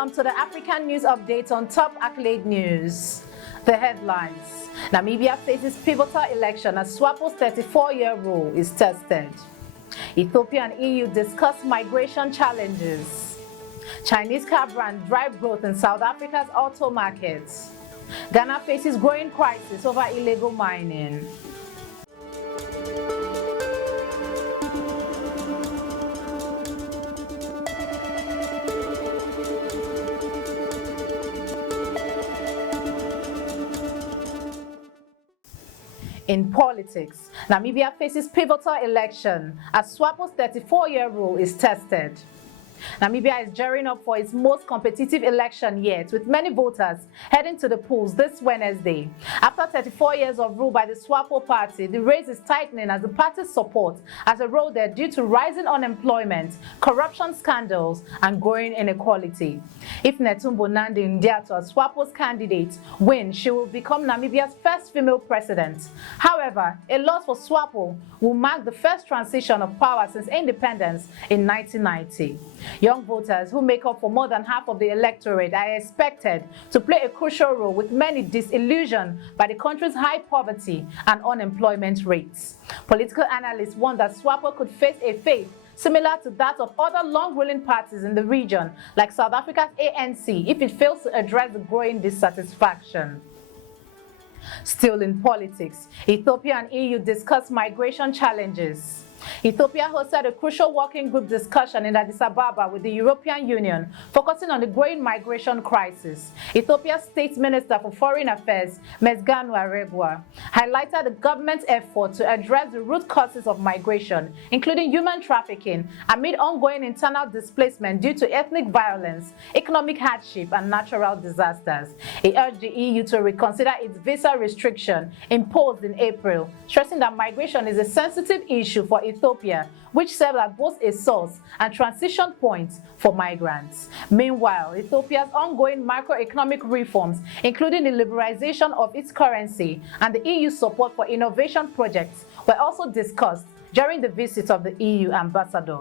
Welcome to the African News Update on Top Accolade News. The headlines: Namibia faces pivotal election as Swapo's 34-year rule is tested. Ethiopia and EU discuss migration challenges. Chinese car brand drive growth in South Africa's auto markets. Ghana faces growing crisis over illegal mining. In politics, Namibia faces pivotal election as Swapo's 34-year rule is tested. Namibia is gearing up for its most competitive election yet, with many voters heading to the polls this Wednesday. After 34 years of rule by the Swapo party, the race is tightening as the party's support has eroded due to rising unemployment, corruption scandals, and growing inequality. If Netumbo Nandi Ndaitwah, Swapo's candidate, wins, she will become Namibia's first female president. However, a loss for Swapo will mark the first transition of power since independence in 1990. Young voters, who make up for more than half of the electorate, are expected to play a crucial role, with many disillusioned by the country's high poverty and unemployment rates. Political analysts warn that Swapo could face a fate similar to that of other long-ruling parties in the region, like South Africa's ANC, if it fails to address the growing dissatisfaction. Still in politics, Ethiopia and EU discuss migration challenges. Ethiopia hosted a crucial working group discussion in Addis Ababa with the European Union, focusing on the growing migration crisis. Ethiopia's State Minister for Foreign Affairs, Mesganu Aregwa, highlighted the government's effort to address the root causes of migration, including human trafficking, amid ongoing internal displacement due to ethnic violence, economic hardship, and natural disasters. He urged the EU to reconsider its visa restriction imposed in April, stressing that migration is a sensitive issue for Ethiopia, which serves as both a source and transition point for migrants. Meanwhile, Ethiopia's ongoing macroeconomic reforms, including the liberalization of its currency and the EU support for innovation projects, were also discussed during the visit of the EU ambassador.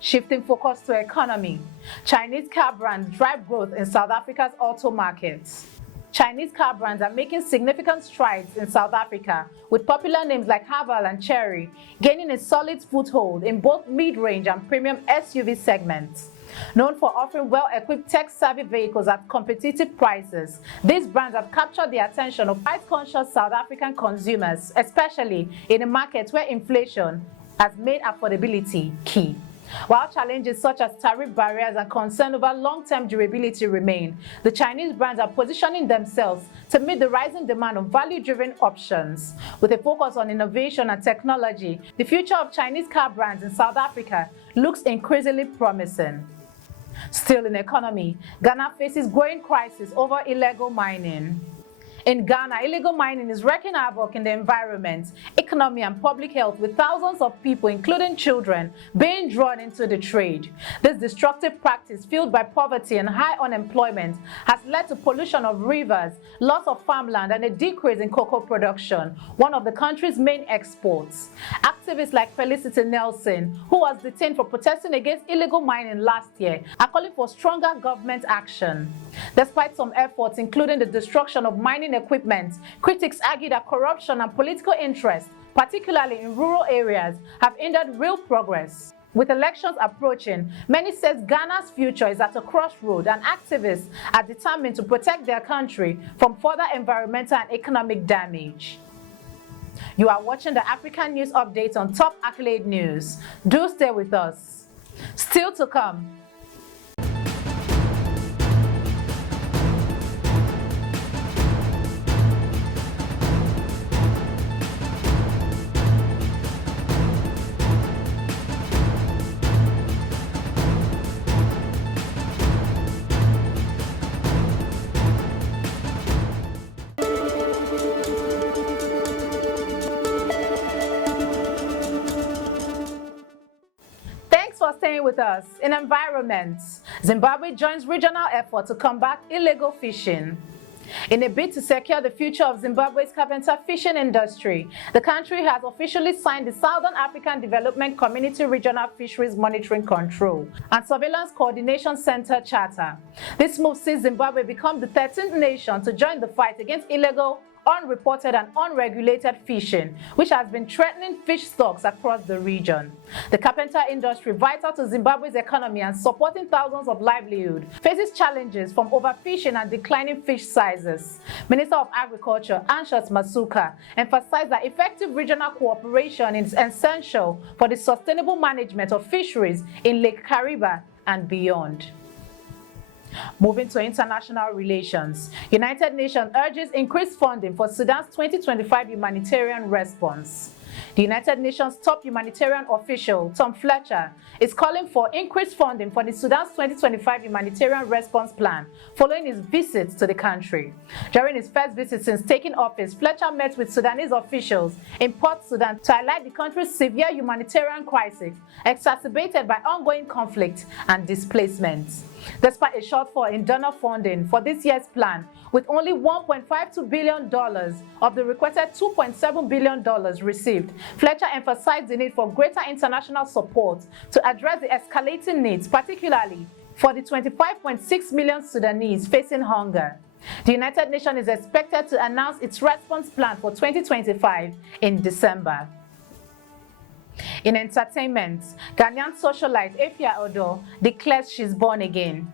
Shifting focus to economy, Chinese car brands drive growth in South Africa's auto markets. Chinese car brands are making significant strides in South Africa, with popular names like Haval and Chery gaining a solid foothold in both mid-range and premium SUV segments. Known for offering well-equipped tech-savvy vehicles at competitive prices, these brands have captured the attention of price-conscious South African consumers, especially in a market where inflation has made affordability key. While challenges such as tariff barriers and concern over long-term durability remain, the Chinese brands are positioning themselves to meet the rising demand of value-driven options. With a focus on innovation and technology, the future of Chinese car brands in South Africa looks increasingly promising. Still in economy, Ghana faces growing crisis over illegal mining. In Ghana, illegal mining is wreaking havoc in the environment, economy, and public health, with thousands of people, including children, being drawn into the trade. This destructive practice, fueled by poverty and high unemployment, has led to pollution of rivers, loss of farmland, and a decrease in cocoa production, one of the country's main exports. Activists like Felicity Nelson, who was detained for protesting against illegal mining last year, are calling for stronger government action. Despite some efforts, including the destruction of mining equipment, critics argue that corruption and political interest, particularly in rural areas, have hindered real progress. With elections approaching, many say Ghana's future is at a crossroad, and activists are determined to protect their country from further environmental and economic damage. You are watching the African News Update on Top Accolade News. Do stay with us. Still to come. For staying with us. In environment, Zimbabwe joins regional effort to combat illegal fishing. In a bid to secure the future of Zimbabwe's carpenter fishing industry, the country has officially signed the Southern African Development Community Regional Fisheries Monitoring Control and Surveillance Coordination Center Charter. This move sees Zimbabwe become the 13th nation to join the fight against illegal, unreported and unregulated fishing, which has been threatening fish stocks across the region. The carpenter industry, vital to Zimbabwe's economy and supporting thousands of livelihoods, faces challenges from overfishing and declining fish sizes. Minister of Agriculture, Anshas Masuka, emphasized that effective regional cooperation is essential for the sustainable management of fisheries in Lake Kariba and beyond. Moving to international relations, United Nations urges increased funding for Sudan's 2025 humanitarian response. The United Nations top humanitarian official, Tom Fletcher, is calling for increased funding for the Sudan's 2025 humanitarian response plan following his visits to the country. During his first visit since taking office, Fletcher met with Sudanese officials in Port Sudan to highlight the country's severe humanitarian crisis exacerbated by ongoing conflict and displacement. Despite a shortfall in donor funding for this year's plan, with only $1.52 billion of the requested $2.7 billion received, Fletcher emphasized the need for greater international support to address the escalating needs, particularly for the 25.6 million Sudanese facing hunger. The United Nations is expected to announce its response plan for 2025 in December. In entertainment, Ghanaian socialite Afia Owusu declares she's born again.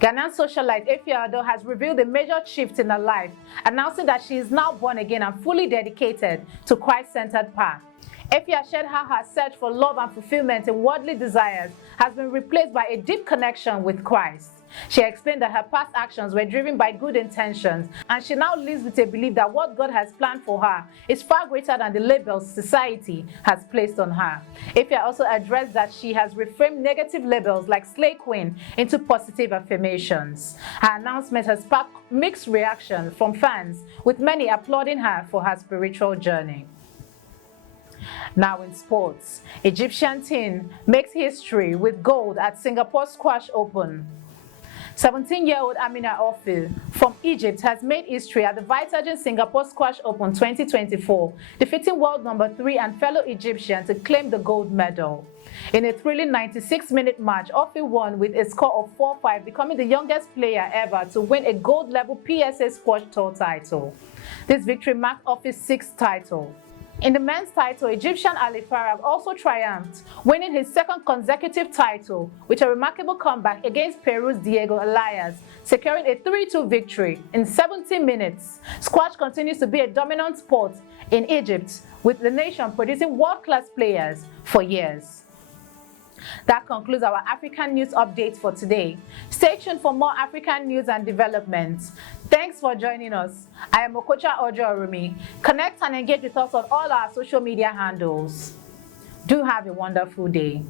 Ghanaian socialite Afia Owusu has revealed a major shift in her life, announcing that she is now born again and fully dedicated to Christ-centered path. Efia shared how her search for love and fulfillment in worldly desires has been replaced by a deep connection with Christ. She explained that her past actions were driven by good intentions, and she now lives with a belief that what God has planned for her is far greater than the labels society has placed on her. Efia also addressed that she has reframed negative labels like Slay Queen into positive affirmations. Her announcement has sparked mixed reactions from fans, with many applauding her for her spiritual journey. Now in sports, Egyptian team makes history with gold at Singapore Squash Open. 17-year-old Amina Ofil from Egypt has made history at the Vitagen Singapore Squash Open 2024, defeating world number 3 and fellow Egyptian to claim the gold medal. In a thrilling 96-minute match, Ofil won with a score of 4-5, becoming the youngest player ever to win a gold-level PSA Squash Tour title. This victory marked Ofil's 6th title. In the men's title, Egyptian Ali Farag also triumphed, winning his 2nd consecutive title with a remarkable comeback against Peru's Diego Elias, securing a 3-2 victory in 70 minutes. Squash continues to be a dominant sport in Egypt, with the nation producing world-class players for years. That concludes our African news update for today. Stay tuned for more African news and developments. Thanks for joining us. I am Okocha Ojo-Orumi. Connect and engage with us on all our social media handles. Do have a wonderful day.